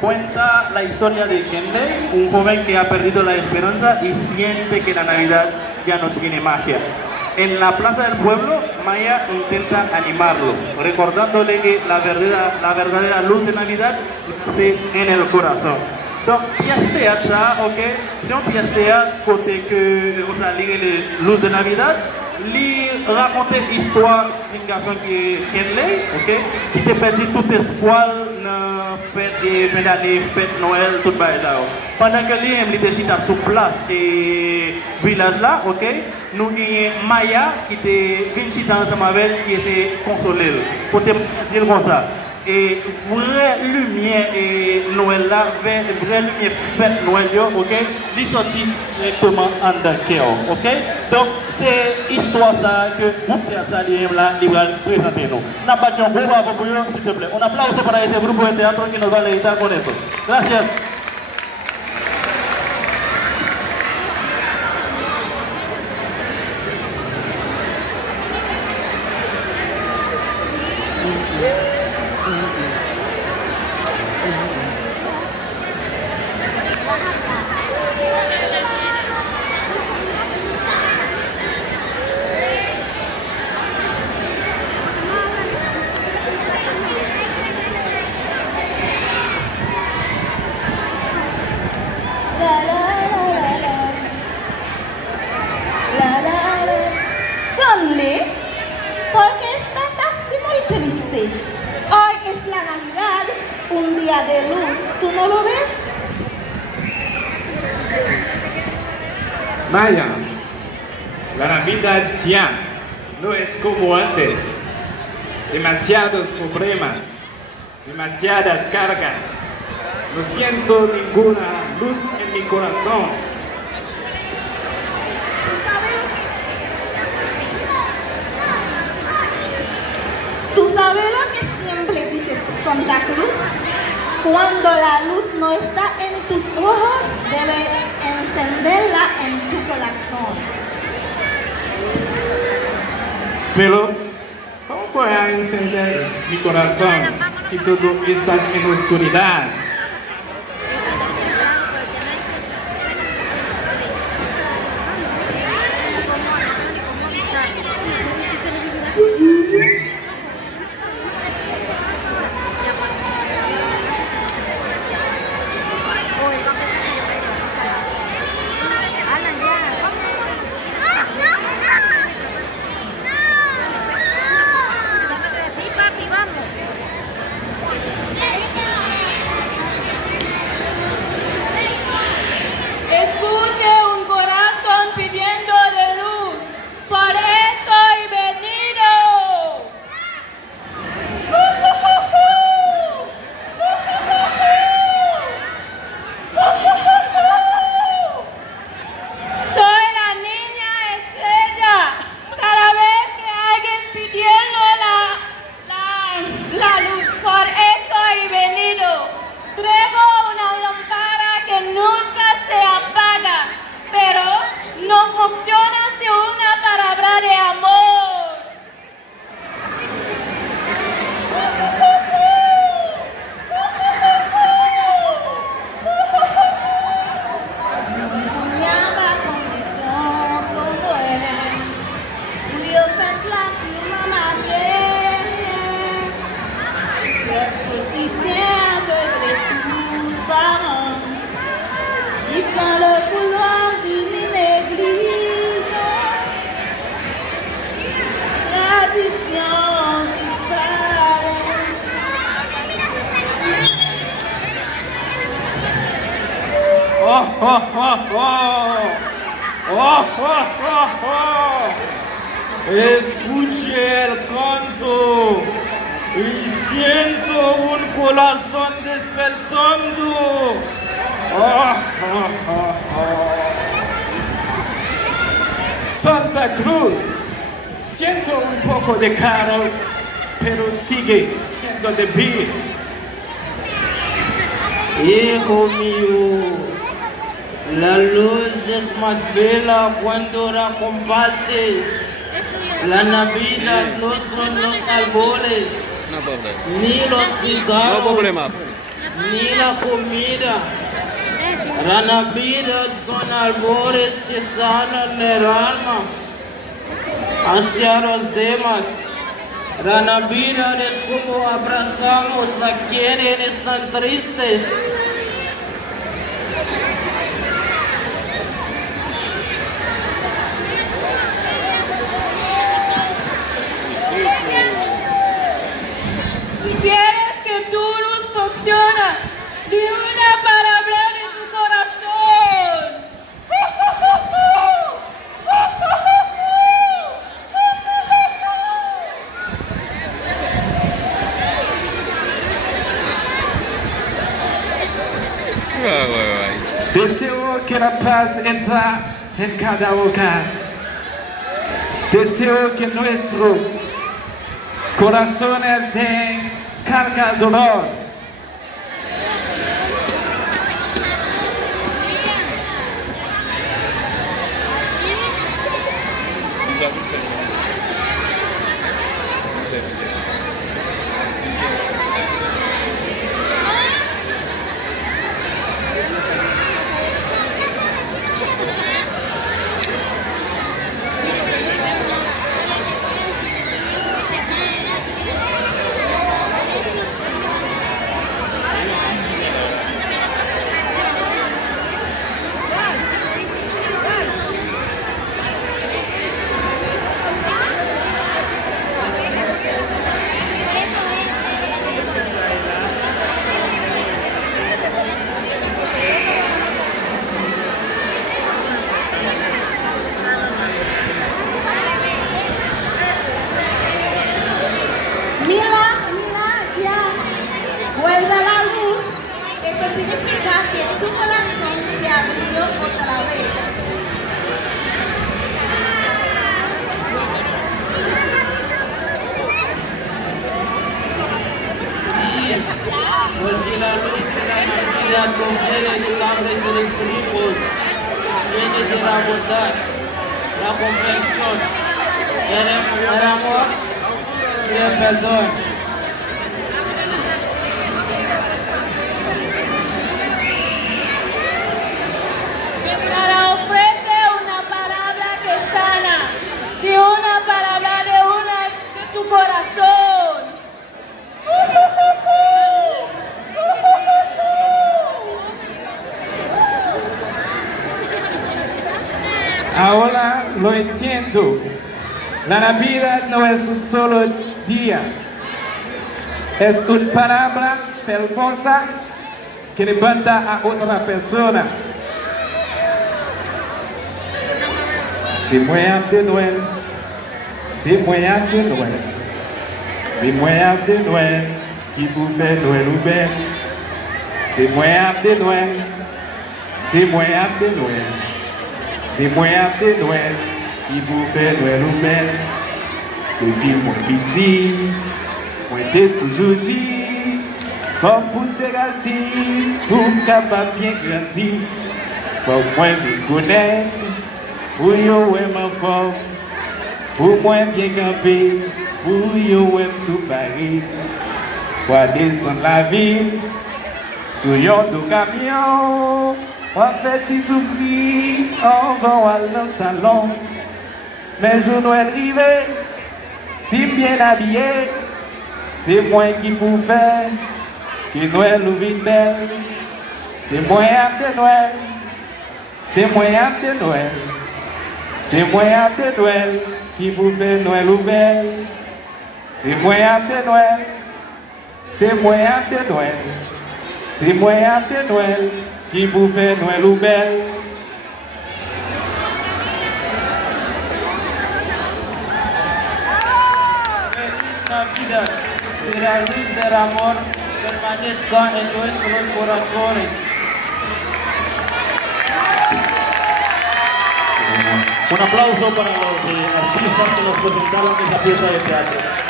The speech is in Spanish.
Cuenta la historia de Kenley, un joven que ha perdido la esperanza y siente que la Navidad ya no tiene magia. En la plaza del pueblo, Maya intenta animarlo, recordándole que la verdadera luz de Navidad nace en el corazón. Donc, piastea ça, ok? Si on piastea côté que, o sea, la luz de Navidad, lui raconter l'histoire d'une garçon qui est Kenley, ok? Qui te perdu tout espoir dans fête de fin d'année, fête Noël, tout ça. Pendant que lui était chita sur place et village là, ok? Nous avons Maya qui était venu chita ensemble avec qui essaie de consoler. Pour te dire comme ça. Et vraie lumière et Noël là, vraie lumière fête Noël, ok? Il sorti directement en cœur, ok? Donc c'est histoire ça que le groupe théâtre Saliem là, il va présenter nous. N'a pas de bon bravo pour eux, s'il te plaît. On applaudit para ese grupo de teatro que nos va a alegrar con esto. Gracias. Stanley, ¿por qué estás así muy triste? Hoy es la Navidad, un día de luz, ¿tú no lo ves? Maya, la Navidad ya no es como antes. Demasiados problemas, demasiadas cargas. No siento ninguna luz en mi corazón. ¿Tú sabes lo que siempre dice Santa Cruz? Cuando la luz no está en tus ojos, debes encenderla en tu corazón. Pero, ¿cómo voy a encender mi corazón si tú estás en oscuridad? Escuche un corazón pidiendo de luz, por eso he venido. Soy la niña estrella. Cada vez que alguien pidiendo la luz, por eso he venido. Traigo una lámpara que nunca se apaga, pero no funciona sin una palabra de amor. Sognava con des plans comme Noël, oui, au fait, la pluie m'en a terre. C'est ce que tu tiens aveuglé tout parent, qui sans le vouloir vivre négligent. Tradition disparaît. Oh, oh, oh, oh. Oh, oh, oh, oh. Escuche el canto y siento un corazón despertando. Oh, oh, oh, oh. Santa Cruz, siento un poco de calor, pero sigue siendo débil. Hijo mío, la luz es más bella cuando la compartes. La Navidad no son los árboles, No problem. ni los No cigarros, problema. ni la comida. La Navidad son albores que sanan el alma hacia los demás. La Navidad es como abrazamos a quienes están tristes. Si quieres que tu luz funcione, di una palabra de tu corazón. Deseo que la paz entra en cada hogar. Deseo que nuestros corazones den carga al dolor. Vuelve la luz, esto significa que tu corazón se abrió otra vez. Sí, porque la luz de la Navidad conviene de cabres y de tribus, viene de la bondad, la comprensión, el amor y el perdón. Para ofrece una palabra que sana, di una palabra de tu corazón. Ahora lo entiendo. La Navidad no es un solo día. Es una palabra hermosa que levanta a otra persona. Si moi de Noël, si moi de Noël, si moi de Noël, qui vous fait Noël ou belle. Si moi de Noël, si moi de Noël, si moi de Noël, qui vous fait Noël ou belle. Depuis mon petit, moi t'ai toujours dit, comme pousser racine, pour capable bien grandir, pour moi me connaître. Pour yo ma femme, pour moi bien camper, pour yo tout Paris. Pour descendre la ville, sur yon do camion, on fait si souffrir, on va aller dans le salon. Mais je dois arriver, si bien habillé, c'est moi qui vous fais, que Noël nous vit belle. C'est moi de Noël, c'est moi de Noël. C'est moi de Noël qui vous fait Noël ou belle. C'est moi de Noël. C'est moi de Noël. C'est moi de Noël qui vous fait Noël ou belle. Feliz Navidad, que la luz del amor permanezca en nuestros corazones. Un aplauso para los artistas que nos presentaron esta pieza de teatro.